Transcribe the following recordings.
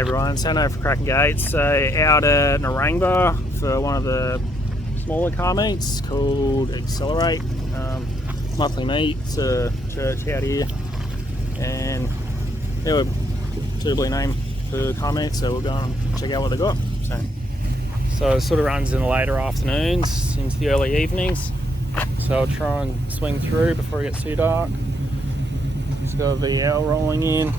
everyone, Sano for Cracking Gates. So out at Narangba for one of the smaller car meets called Accelerate. Monthly meet, it's a church out here, and they were suitably named for car meets, so we'll go and check out what they got. So it sort of runs in the later afternoons into the early evenings, so I'll try and swing through before it gets too dark. Just got a VL rolling in.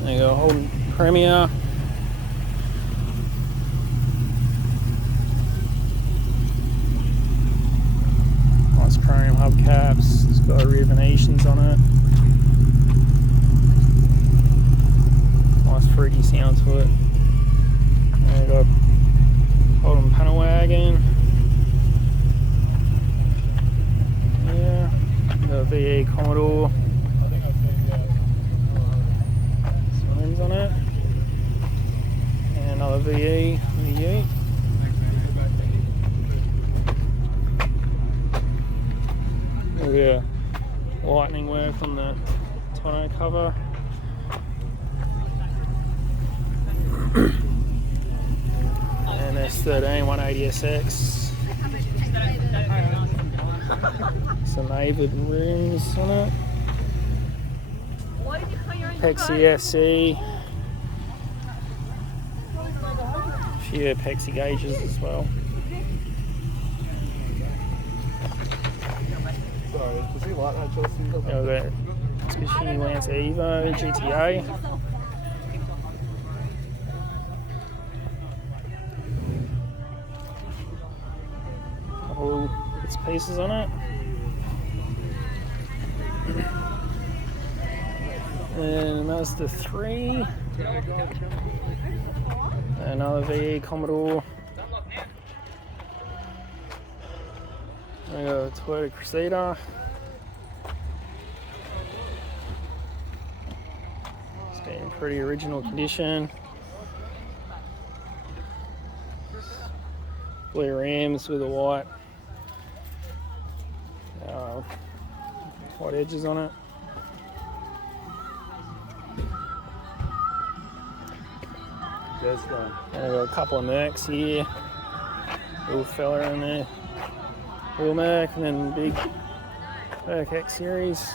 There you go, Holden Premier. Nice chrome hubcaps, it's got rear Venetians on it. Nice fruity sound to it. There you go, Holden panel wagon. Yeah, got a VE Commodore. On it, and another VE. Look at lightning work on the tonneau cover. And S13 180SX. Some Avid rims on it. Pexi FC. A few Pexi gauges as well. Sorry, does he like that, Chelsea? We've got Mitsubishi Lancer Evo GTA. Couple bits and pieces on it. And Mazda 3, another VE Commodore, we got a Toyota Crusader, it's been in pretty original condition, blue rims with the white edges on it. And I've got a couple of Mercs here, little fella in there, little Merc, and then big Merc X series.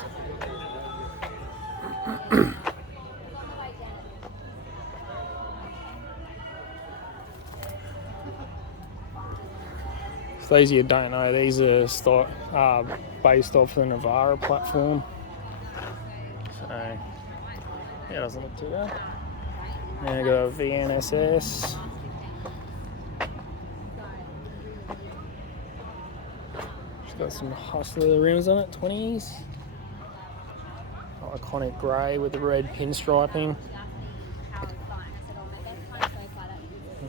For those of you who don't know, these are based off the Navara platform. So, yeah, it doesn't look too bad. And I got a VNSS. It's got some Hustler rims on it, 20s. Iconic grey with the red pinstriping.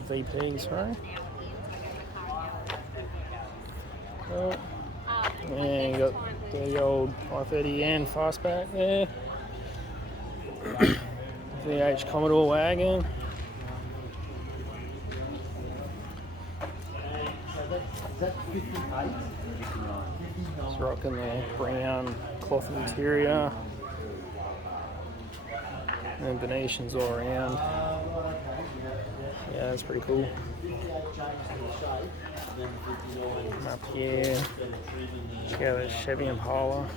VPs, right? Oh. And you got the old i30N fastback there. VH Commodore wagon. It's rocking the brown cloth interior. And Venetians all around. Yeah, that's pretty cool. Up here, check out the Chevy Impala.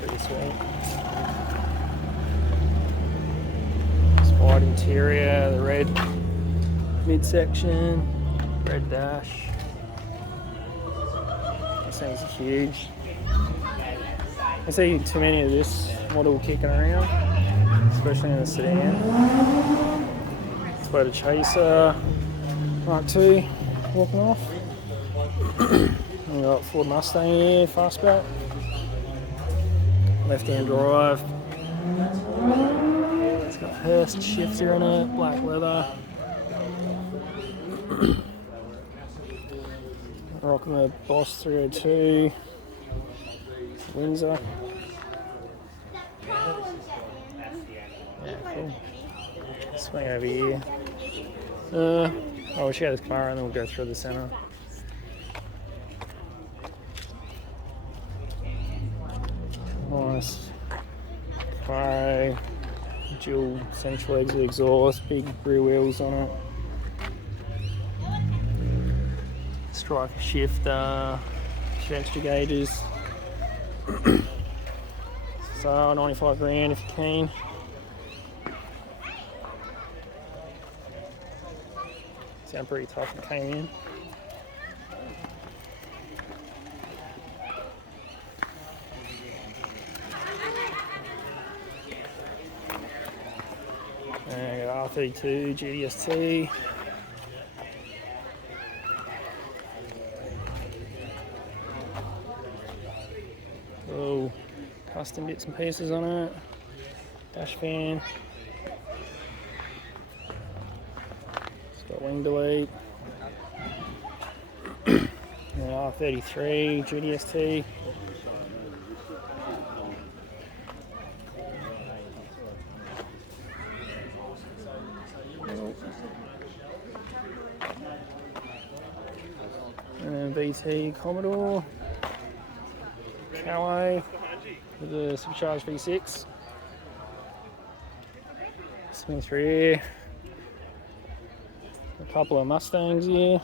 Pretty sweet. This white interior, the red midsection, red dash. This thing's huge. I see too many of this model kicking around, especially in the sedan. Toyota Chaser Mark II walking off. We got Ford Mustang here, fastback. Left-hand drive. It's got Hurst shifter in it, black leather. Rocking the Boss 302. Windsor. Yeah, cool. Swing over here. We'll share this car and then we'll go through the centre. Nice. Car, dual central exit exhaust, big rear wheels on it. Striker shifter, extra gauges. So 95 grand if you're keen. Sound pretty tough when it came in. And I got R32 GDST. Oh, custom bits and pieces on it. Dash fan. It's got wing delete. R33 GDST. And then VT Commodore. Calais with the supercharged V6. Swing through here. A couple of Mustangs here.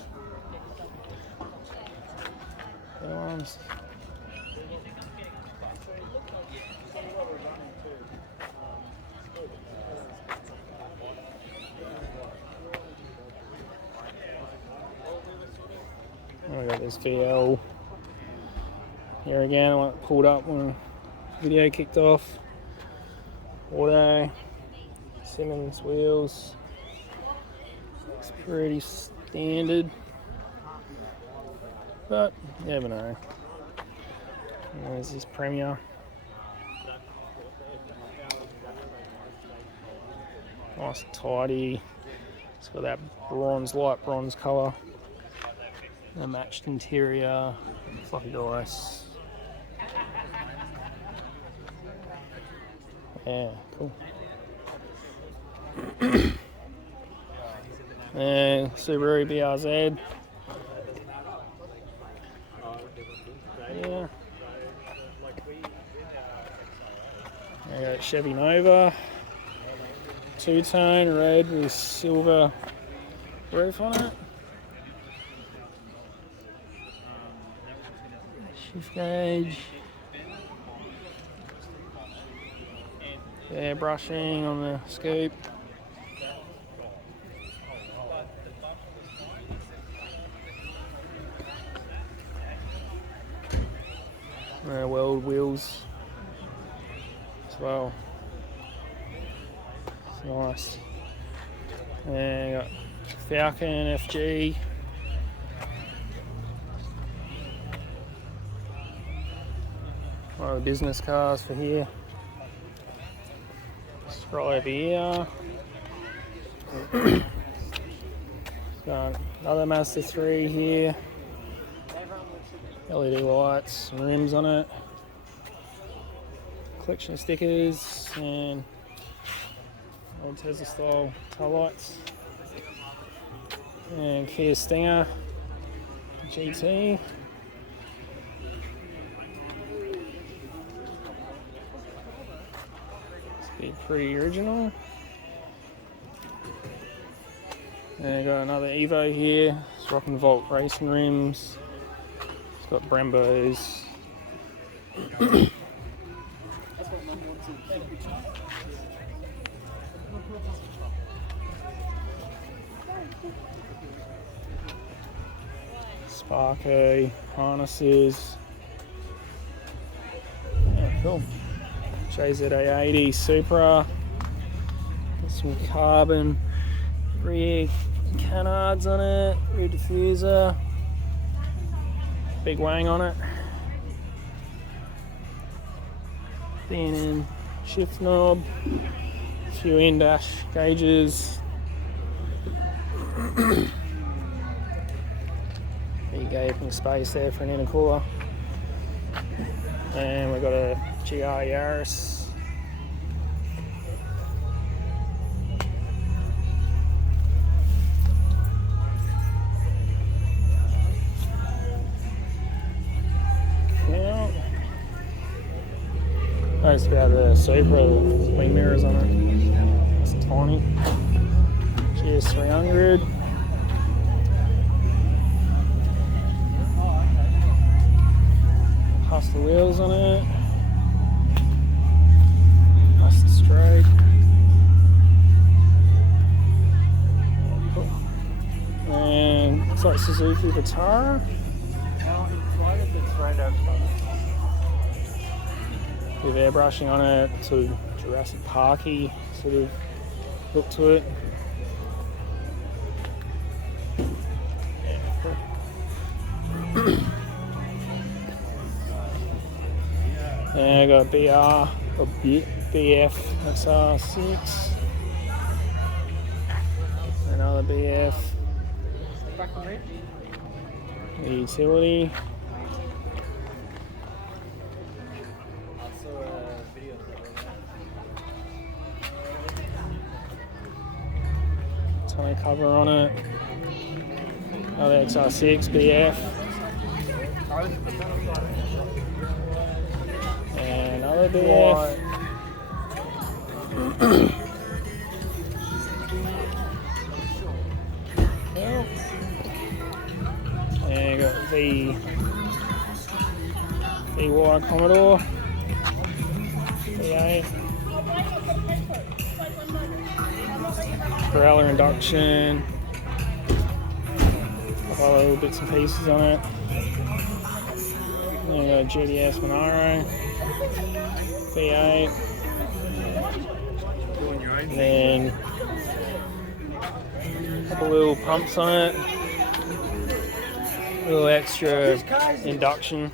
Other ones. Oh, we got this VL here again. I want it pulled up when the video kicked off. Auto, Simmons wheels. It's pretty standard, but you never know. And there's this Premier. Nice and tidy. It's got that light bronze colour. A matched interior, floppy dice. Yeah, cool. And Subaru BRZ. Yeah. I got Chevy Nova. Two-tone red with silver roof on it. Shift gauge. Yeah, brushing on the scoop. Weld wheels as well. It's nice. And got Falcon FG. One of the business cars for here. Scroll over here. Got another Mazda 3 here. LED lights, rims on it. Collection of stickers and old Tesla style tail lights. And Kia Stinger GT. Pretty original. And I got another Evo here. It's Rock and Volt racing rims. It's got Brembos. Sparko harnesses. Yeah, cool. JZA80 Supra. Got some carbon rear canards on it, rear diffuser, big wang on it, D&M shift knob, a few in-dash gauges. Big gaping space there for an intercooler. And we've got a GR Yaris. most about the Supra wing mirrors on it. It's tiny. GS 300. Past the wheels on it. Nice and straight. And it's like Suzuki Vitara. With airbrushing on it, sort of Jurassic Parky sort of look to it. And I got a BF XR6. Another BF. The utility. Tonneau cover on it. Another XR6 BF. And another BF. And you got V-wire Commodore. V8. Corella induction. A couple of little bits and pieces on it. And you got GDS Monaro. V8. And then a couple little pumps on it. A little extra induction.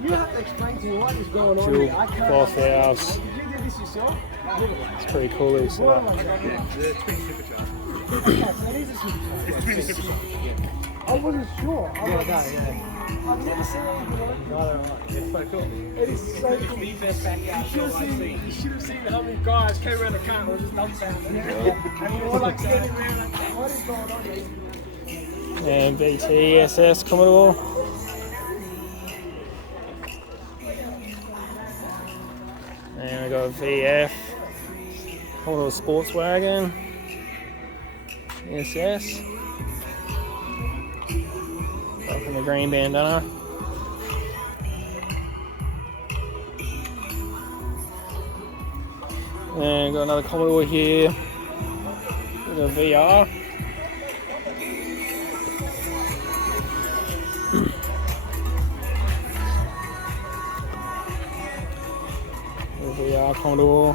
You have to explain to me what is going on. Dual cloth house. Did you do this yourself? It's pretty cool little setup. I wasn't sure. I've never seen anything like it. It's so cool. It is so cool. You should have seen how many guys came around the car and were just dumbfounded. And we were like standing around like, what is going on here? And VT SS Commodore. And I got a VF Commodore Sportswagon SS. Up in the green bandana. And got another Commodore here with a VR. VR Commodore.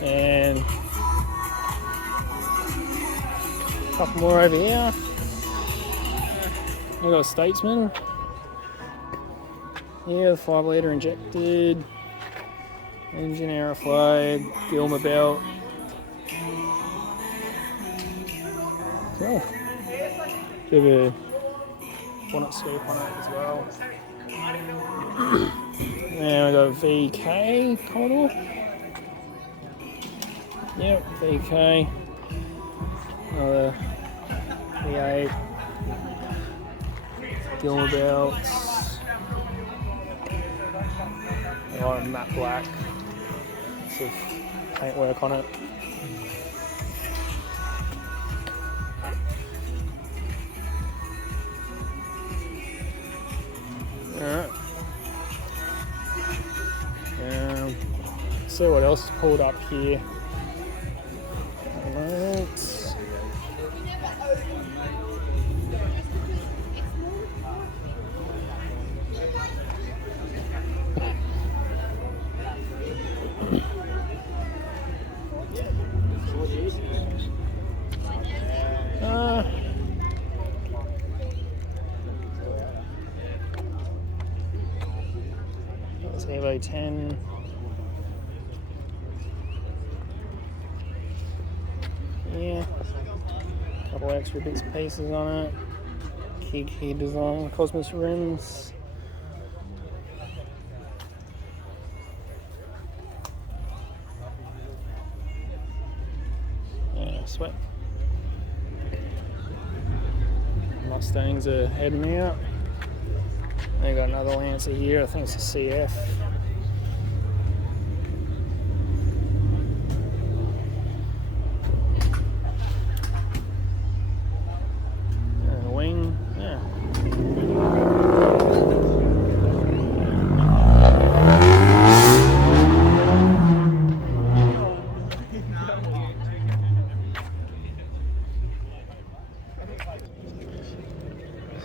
And a couple more over here. We got a Statesman. Yeah, the 5 litre injected. Engine airflow, Gilmer belt. Cool. Bit of a bonnet scoop on it as well. And we got VK Commodore. Yep, VK. Another V8. Gilmer belts. A lot of matte black sort of paintwork on it. Alright. See what else is pulled up here. Alright. That's Evo 10. Yeah, a couple extra bits and pieces on it. Key design, Cosmos rims. Yeah, sweat. Mustangs are heading out. Then got another Lancer here, I think it's a CF. And a wing, yeah.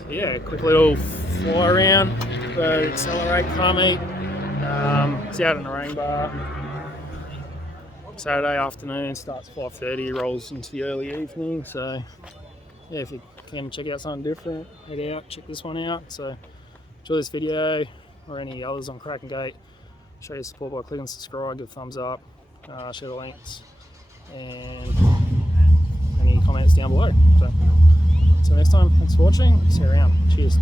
Yeah, quick little fly around the Accelerate car meet. It's out in Narangba. Saturday afternoon, starts 5:30, rolls into the early evening. So yeah, if you can check out something different, head out, check this one out. So enjoy this video or any others on Kraken Gate. Show your support by clicking subscribe, give a thumbs up, share the links, and any comments down below. So until next time, thanks for watching. See you around. Cheers.